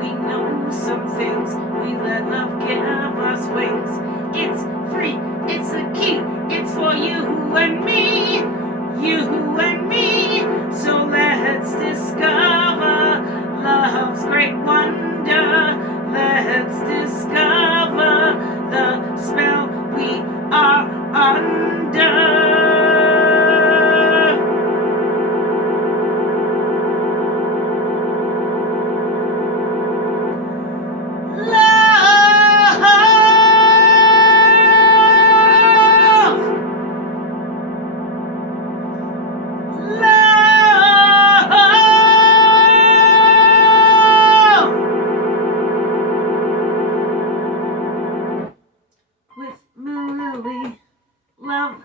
We know some things. We let love give us wings. It's free. It's the key. It's for you and me. You and me. So let's discover love's great wonder. Let's discover the spell we are under. With Mililli, love.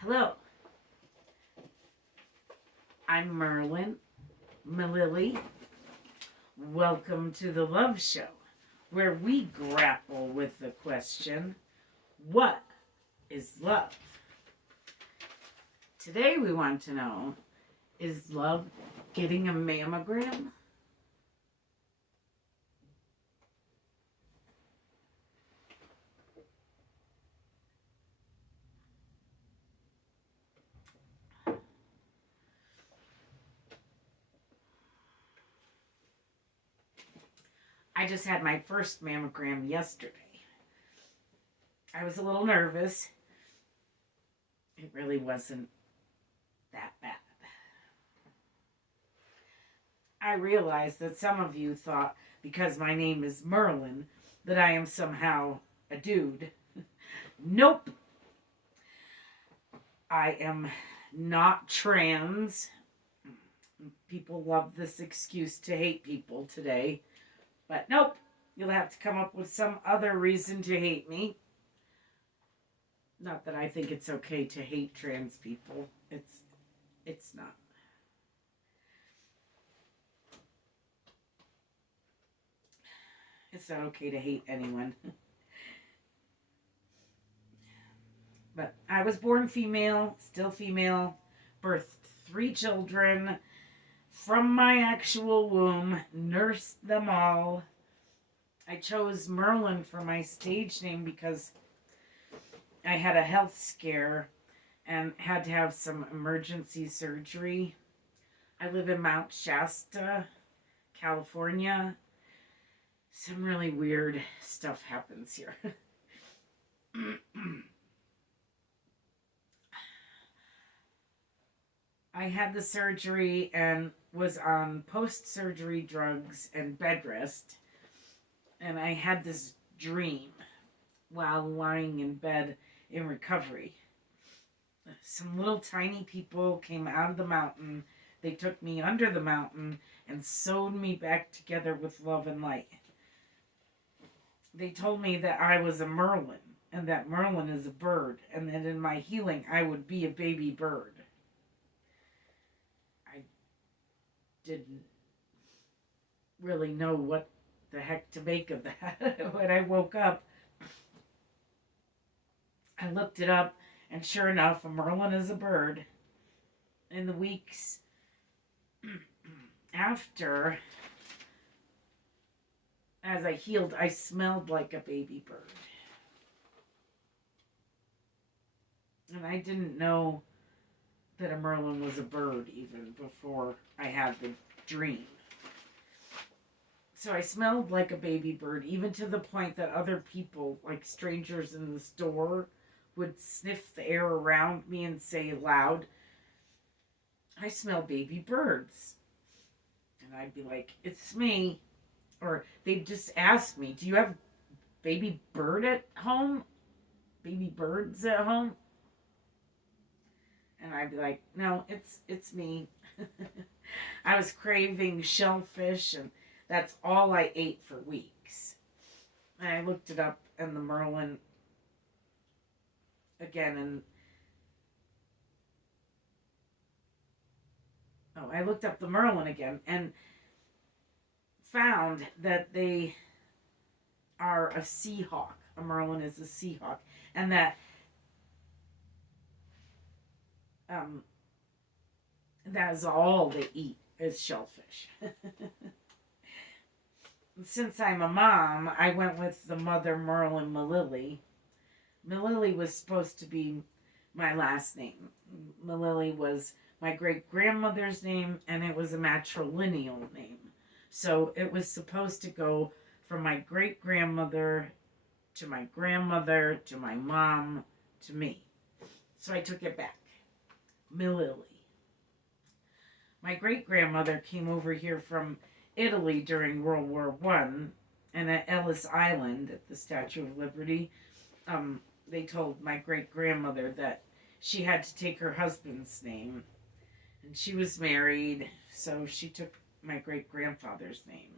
Hello, I'm Merlin, Mililli. Welcome to the Love Show, where we grapple with the question, what is love? Today we want to know, is love getting a mammogram? I just had my first mammogram yesterday. I was a little nervous. It really wasn't that bad. I realized that some of you thought, because my name is Merlin, that I am somehow a dude. Nope. I am not trans. People love this excuse to hate people today. But nope, you'll have to come up with some other reason to hate me. Not that I think it's okay to hate trans people. It's not. It's not okay to hate anyone. But I was born female, still female, birthed 3 children from my actual womb, nursed them all. I chose Merlin for my stage name because I had a health scare and had to have some emergency surgery. I live in Mount Shasta, California. Some really weird stuff happens here. I had the surgery and was on post-surgery drugs and bed rest. And I had this dream while lying in bed in recovery. Some little tiny people came out of the mountain. They took me under the mountain and sewed me back together with love and light. They told me that I was a Merlin and that Merlin is a bird and that in my healing I would be a baby bird. I didn't really know what the heck to make of that. When I woke up, I looked it up, and sure enough, a Merlin is a bird. In the weeks after, as I healed, I smelled like a baby bird. And I didn't know that a Merlin was a bird even before I had the dream. So I smelled like a baby bird, even to the point that other people, like strangers in the store, would sniff the air around me and say loud, I smell baby birds. And I'd be like, it's me. Or they'd just ask me, do you have baby bird at home? Baby birds at home? And I'd be like, no, it's me. I was craving shellfish, and that's all I ate for weeks. And I looked it up, and the Merlin, again, and I looked up the Merlin again, and found that they are a seahawk. A Merlin is a seahawk. And that That's all they eat is shellfish. Since I'm a mom, I went with the mother Merlin Mililli. Mililli was supposed to be my last name. Mililli was my great grandmother's name, and it was a matrilineal name. So it was supposed to go from my great grandmother to my grandmother to my mom to me. So I took it back. Mililli. My great grandmother came over here from Italy during World War One, and at Ellis Island at the Statue of Liberty, they told my great grandmother that she had to take her husband's name, and she was married, so she took my great grandfather's name.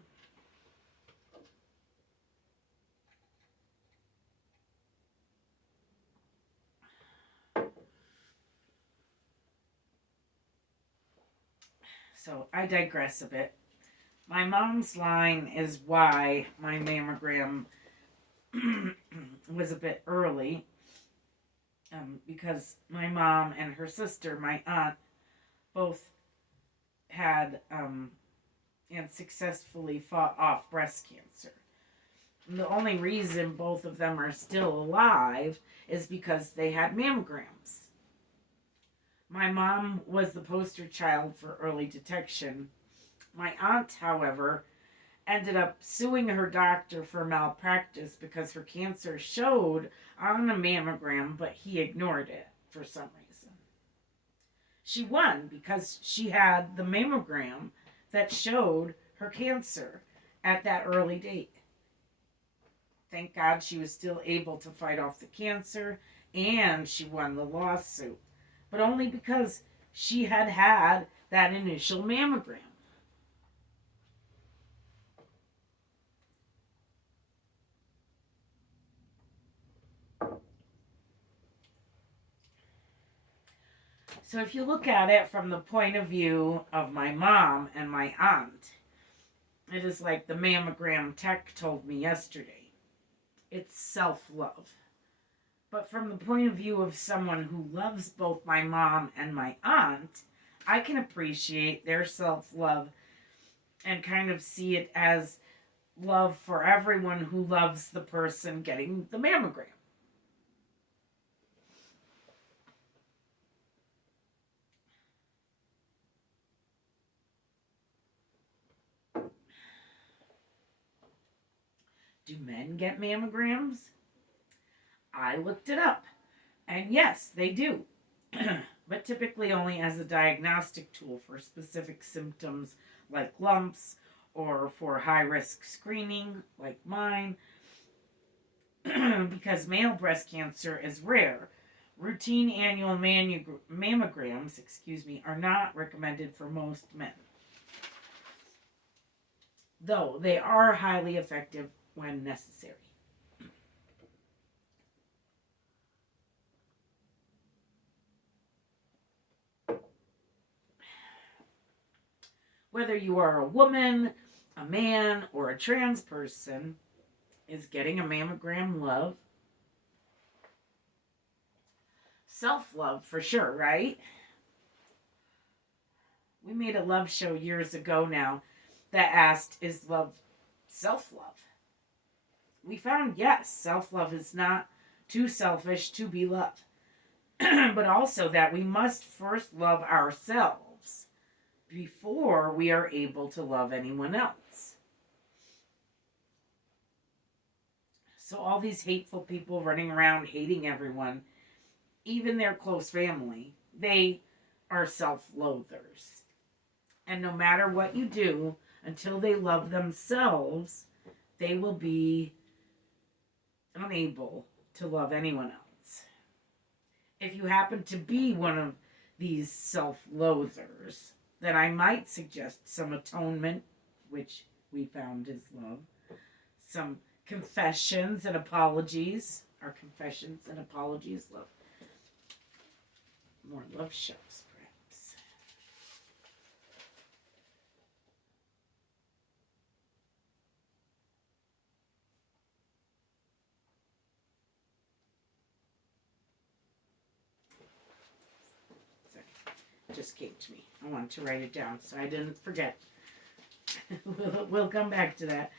So I digress a bit. My mom's line is why my mammogram was a bit early, because my mom and her sister, my aunt, both had and successfully fought off breast cancer. And the only reason both of them are still alive is because they had mammograms. My mom was the poster child for early detection. My aunt, however, ended up suing her doctor for malpractice because her cancer showed on a mammogram, but he ignored it for some reason. She won because she had the mammogram that showed her cancer at that early date. Thank God she was still able to fight off the cancer, and she won the lawsuit, but only because she had had that initial mammogram. So if you look at it from the point of view of my mom and my aunt, it is like the mammogram tech told me yesterday. It's self-love. But from the point of view of someone who loves both my mom and my aunt, I can appreciate their self-love and kind of see it as love for everyone who loves the person getting the mammogram. Do men get mammograms? I looked it up. And yes, they do. But typically only as a diagnostic tool for specific symptoms like lumps or for high risk screening like mine. Because male breast cancer is rare. Routine annual mammograms, are not recommended for most men. Though they are highly effective when necessary. Whether you are a woman, a man, or a trans person, is getting a mammogram love? Self-love for sure, right? We made a love show years ago now that asked, is love self-love? We found yes, self-love is not too selfish to be loved. But also that we must first love ourselves before we are able to love anyone else. So all these hateful people running around hating everyone, even their close family, they are self-loathers. And no matter what you do, until they love themselves, they will be unable to love anyone else. If you happen to be one of these self-loathers, then I might suggest some atonement, which we found is love, some confessions and apologies. Our confessions and apologies, love. More love shows, perhaps. Sorry. just came to me. I wanted to write it down so I didn't forget. We'll come back to that.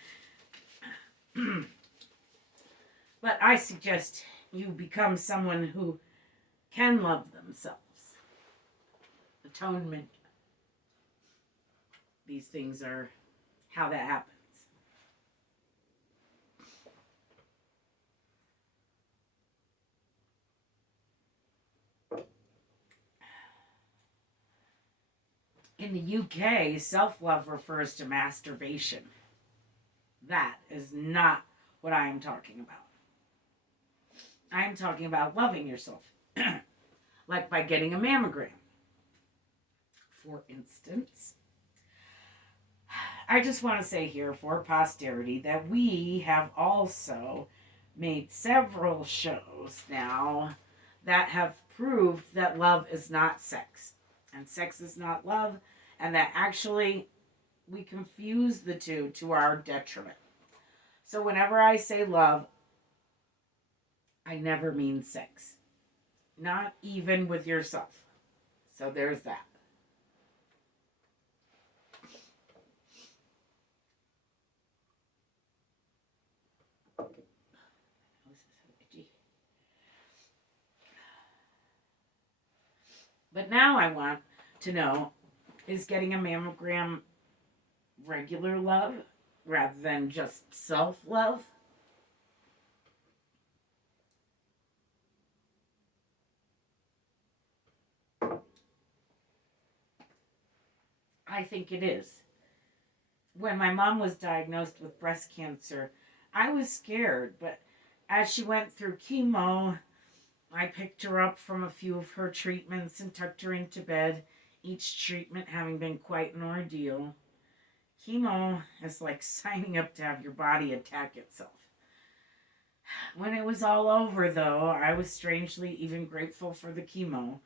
But I suggest you become someone who can love themselves. Atonement. These things are how that happens. In the UK, self-love refers to masturbation. That is not what I am talking about. I am talking about loving yourself. Like by getting a mammogram. For instance, I just want to say here for posterity that we have also made several shows now that have proved that love is not sex. And sex is not love, and that actually we confuse the two to our detriment. So whenever I say love, I never mean sex. Not even with yourself. So there's that. But now I want to know, is getting a mammogram regular love rather than just self-love? I think it is. When my mom was diagnosed with breast cancer, I was scared, but as she went through chemo, I picked her up from a few of her treatments and tucked her into bed, each treatment having been quite an ordeal. Chemo is like signing up to have your body attack itself. When it was all over, though, I was strangely even grateful for the chemo,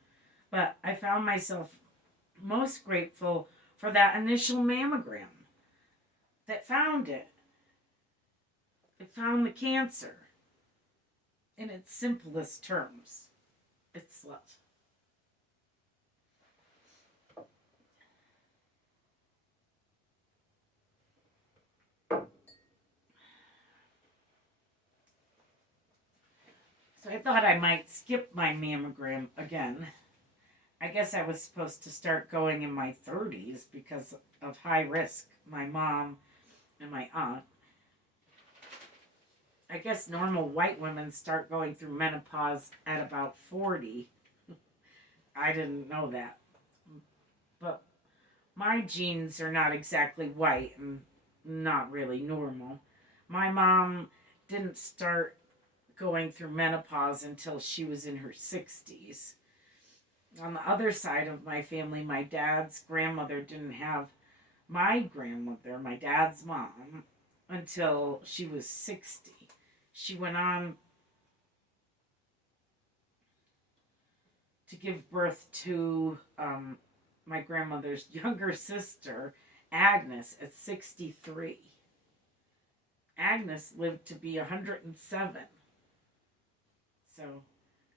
but I found myself most grateful for that initial mammogram that found it. It found the cancer. In its simplest terms, it's love. So I thought I might skip my mammogram again. I guess I was supposed to start going in my 30s because of high risk, my mom and my aunt. I guess normal white women start going through menopause at about 40. I didn't know that. But my genes are not exactly white and not really normal. My mom didn't start going through menopause until she was in her 60s. On the other side of my family, my dad's grandmother didn't have my grandmother, my dad's mom, until she was 60. She went on to give birth to my grandmother's younger sister, Agnes, at 63. Agnes lived to be 107. So,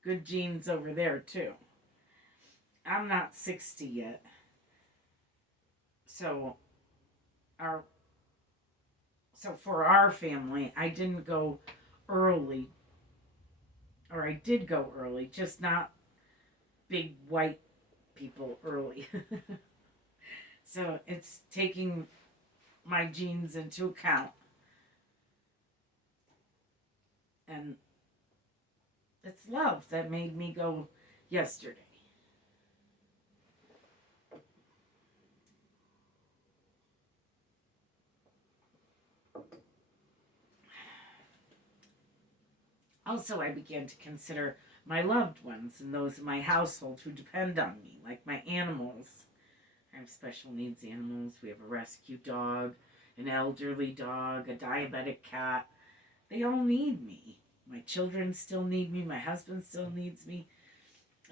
good genes over there, too. I'm not 60 yet. So for our family, I didn't go early. Or I did go early, just not big white people early. So it's taking my genes into account. And it's love that made me go yesterday. Also, I began to consider my loved ones and those in my household who depend on me, like my animals. I have special needs animals. We have a rescue dog, an elderly dog, a diabetic cat. They all need me. My children still need me. My husband still needs me.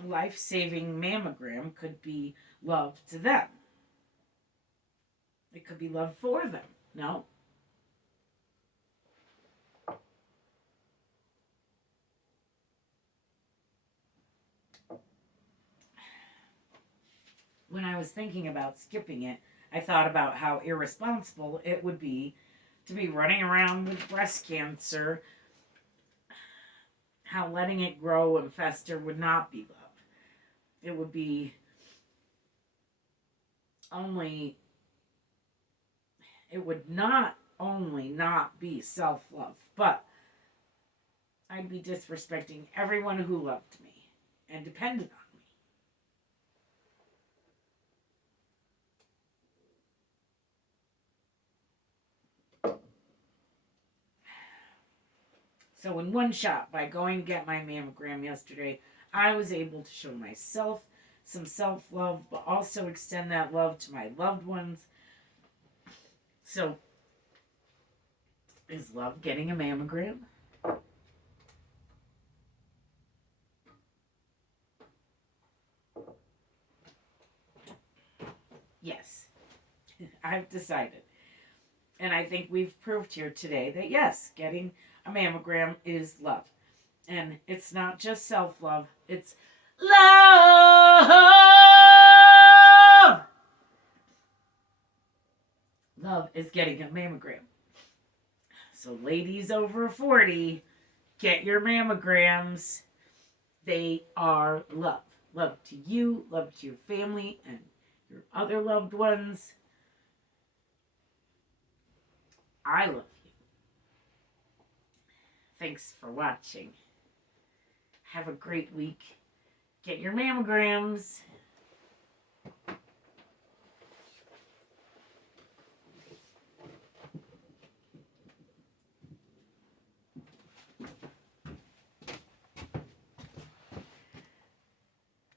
A life-saving mammogram could be love to them. It could be love for them. No? when I was thinking about skipping it, I thought about how irresponsible it would be to be running around with breast cancer, how letting it grow and fester would not be love. It would be only, it would not only not be self love, but I'd be disrespecting everyone who loved me and depended on me. So, in one shot, by going to get my mammogram yesterday, I was able to show myself some self love, but also extend that love to my loved ones. So, is love getting a mammogram? Yes, I've decided. And I think we've proved here today that yes, getting a mammogram is love. And it's not just self love, it's love! Love is getting a mammogram. So, ladies over 40, get your mammograms. They are love. Love to you, love to your family, and your other loved ones. I love you. Thanks for watching. Have a great week. Get your mammograms.